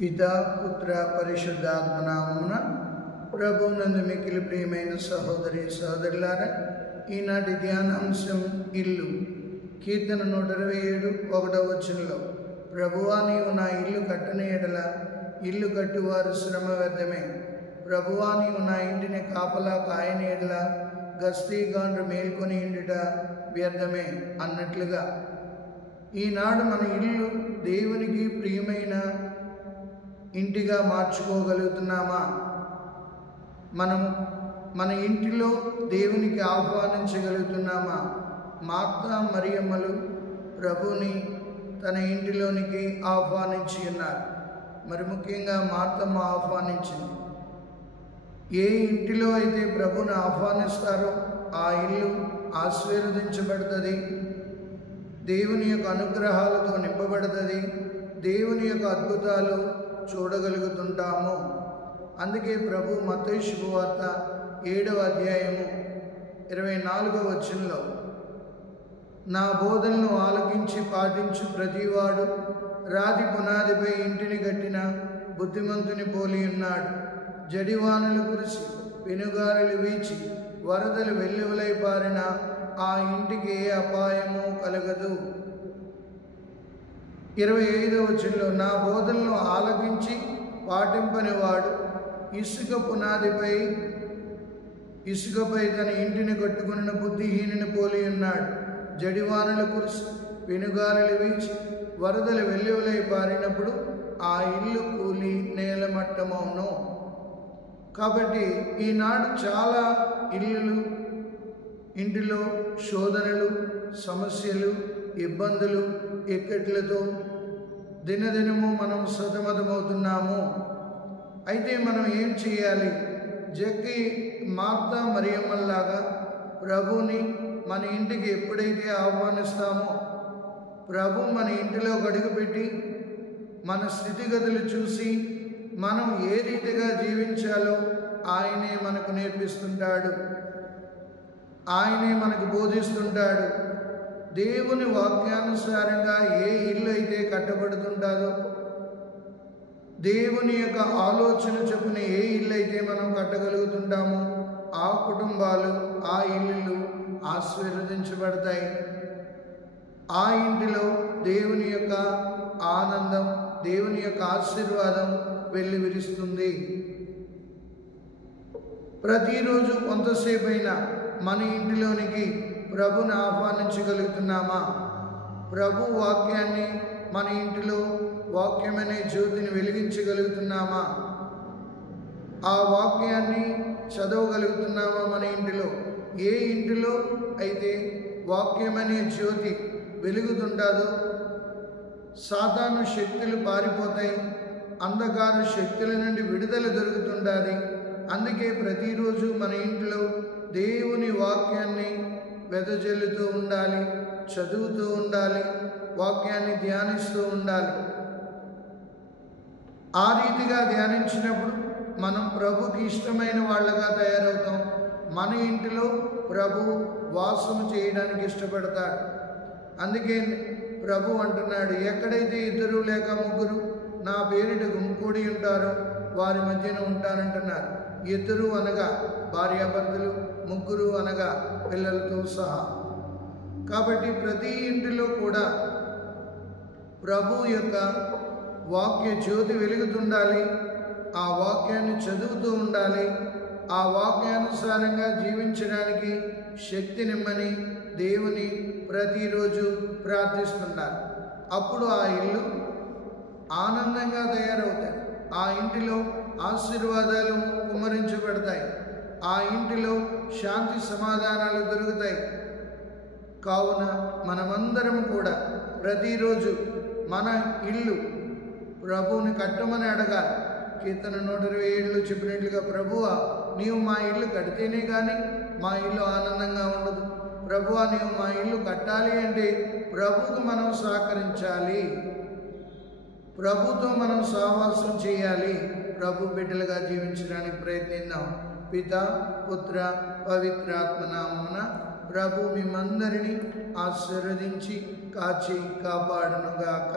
పితా పుత్ర పరిశుద్ధాత్మ నామమున ప్రభువునందు మిక్కిలి ప్రియమైన సహోదరి సహోదరులారా, ఈనాటి ధ్యానాంశం ఇల్లు. కీర్తన 127 1వ వచనంలో, ప్రభువా నీవు నా ఇల్లు కట్టని ఎడల ఇల్లు కట్టువారు శ్రమ వ్యర్థమే. ప్రభువా నీవు నా ఇంటిని కాపలా కాయని ఎడల గస్తీగాండ్రు మేల్కొని ఇండుట వ్యర్థమే అన్నట్లుగా ఈనాడు మన ఇల్లు దేవునికి ప్రియమైన ఇంటిగా మార్చుకోగలుగుతున్నామా? మనం మన ఇంటిలో దేవునికి ఆహ్వానించగలుగుతున్నామా? మార్తా మరియమ్మలు ప్రభుని తన ఇంటిలోనికి ఆహ్వానించి ఉన్నారు. మరి ముఖ్యంగా మార్తమ్మ ఆహ్వానించింది. ఏ ఇంటిలో అయితే ప్రభుని ఆహ్వానిస్తారో ఆ ఇల్లు ఆశీర్వదించబడుతుంది, దేవుని యొక్క అనుగ్రహాలతో నింపబడుతుంది, దేవుని యొక్క అద్భుతాలు చూడగలుగుతుంటాము. అందుకే ప్రభు మత్తయి శుభవార్త 7వ అధ్యాయము 24వ వచనంలో, నా బోధనను ఆలకించి పాటించు ప్రతివాడు రాతి పునాదిపై ఇంటిని కట్టిన బుద్ధిమంతుని పోలి ఉన్నాడు. జడివానలు కురిసి పెనుగాలులు వీచి వరదలు వెల్లువలై పారిన ఆ ఇంటికి ఏ అపాయము కలగదు. 25వ వచనంలో, నా బోధనలు ఆలకించి పాటింపని వాడు ఇసుకపై తన ఇంటిని కట్టుకున్న బుద్ధిహీనుని పోలి ఉన్నాడు. జడివానలు కురిసి పెనుగాలులు వీచి వరదలు వెల్లువలై పారినప్పుడు ఆ ఇల్లు కూలి నేలమట్టమవును. కాబట్టి ఈనాడు చాలా ఇంటిలో శోధనలు, సమస్యలు, ఇబ్బందులు, ఇక్కట్లతో దినదినము మనం సతమతమవుతున్నాము. అయితే మనం ఏం చేయాలి? మార్తా మరియమ్మల్లాగా ప్రభుని మన ఇంటికి ఎప్పుడైతే ఆహ్వానిస్తామో, ప్రభు మన ఇంటిలో అడుగుపెట్టి మన స్థితిగతులు చూసి మనం ఏ రీతిగా జీవించాలో ఆయనే మనకు నేర్పిస్తుంటాడు, ఆయనే మనకు బోధిస్తుంటాడు. దేవుని వాక్యానుసారంగా ఏ ఇల్లు అయితే కట్టబడుతుంటాదో, దేవుని యొక్క ఆలోచన చొప్పున ఏ ఇల్లు అయితే మనం కట్టగలుగుతుంటామో ఆ కుటుంబాలు, ఆ ఇల్లులు ఆశీర్వదించబడతాయి. ఆ ఇంటిలో దేవుని యొక్క ఆనందం, దేవుని యొక్క ఆశీర్వాదం వెళ్ళి విరుస్తుంది. ప్రతిరోజు కొంతసేపైనా మన ఇంటిలోనికి ప్రభుని ఆహ్వానించగలుగుతున్నామా? ప్రభు వాక్యాన్ని మన ఇంటిలో వాక్యమనే జ్యోతిని వెలిగించగలుగుతున్నామా? ఆ వాక్యాన్ని చదవగలుగుతున్నామా? మన ఇంటిలో ఏ ఇంటిలో అయితే వాక్యమనే జ్యోతి వెలుగుతుంటాదో సాతాను శక్తులు పారిపోతాయి, అంధకార శక్తుల నుండి విడుదల దొరుకుతుండాలి. అందుకే ప్రతిరోజు మన ఇంట్లో దేవుని వాక్యాన్ని వెదజల్లుతూ ఉండాలి, చదువుతూ ఉండాలి, వాక్యాన్ని ధ్యానిస్తూ ఉండాలి. ఆ రీతిగా ధ్యానించినప్పుడు మనం ప్రభుకి ఇష్టమైన వాళ్ళగా తయారవుతాం. మన ఇంటిలో ప్రభు వాసము చేయడానికి ఇష్టపడతాడు. అందుకే ప్రభు అంటున్నాడు, ఎక్కడైతే 2 లేక 3 నా పేరిట గుమికూడి ఉంటారో వారి మధ్యన ఉంటానంటున్నారు. 2 అనగా భార్యాభర్తలు, 3 అనగా పిల్లలతో సహా. కాబట్టి ప్రతి ఇంటిలో కూడా ప్రభు యొక్క వాక్య జ్యోతి వెలుగుతుండాలి. ఆ వాక్యాన్ని చదువుతూ ఉండాలి. ఆ వాక్యానుసారంగా జీవించడానికి శక్తి నిమ్మని దేవుని ప్రతిరోజు ప్రార్థిస్తున్నారు. అప్పుడు ఆ ఇల్లు ఆనందంగా తయారవుతాయి. ఆ ఇంటిలో ఆశీర్వాదాలు కుమ్మరించబడతాయి. ఆ ఇంటిలో శాంతి సమాధానాలు దొరుకుతాయి. కావున మనమందరం కూడా ప్రతిరోజు మన ఇల్లు ప్రభువుని కట్టమని అడగాలి. కీర్తన 127లో చెప్పినట్లుగా, ప్రభువా నీవు మా ఇల్లు కడితేనే కానీ మా ఇల్లు ఆనందంగా ఉండదు. ప్రభువా నీవు మా ఇల్లు కట్టాలి అంటే ప్రభువుకు మనం సహకరించాలి, ప్రభుతో మనం సహవాసం చేయాలి. ప్రభు బిడ్డలుగా జీవించడానికి ప్రయత్నిద్దాం. పితా పుత్ర పవిత్రాత్మ నామమున ప్రభు మిమ్మందరినీ ఆశీర్వదించి కాచి కాపాడునుగాక.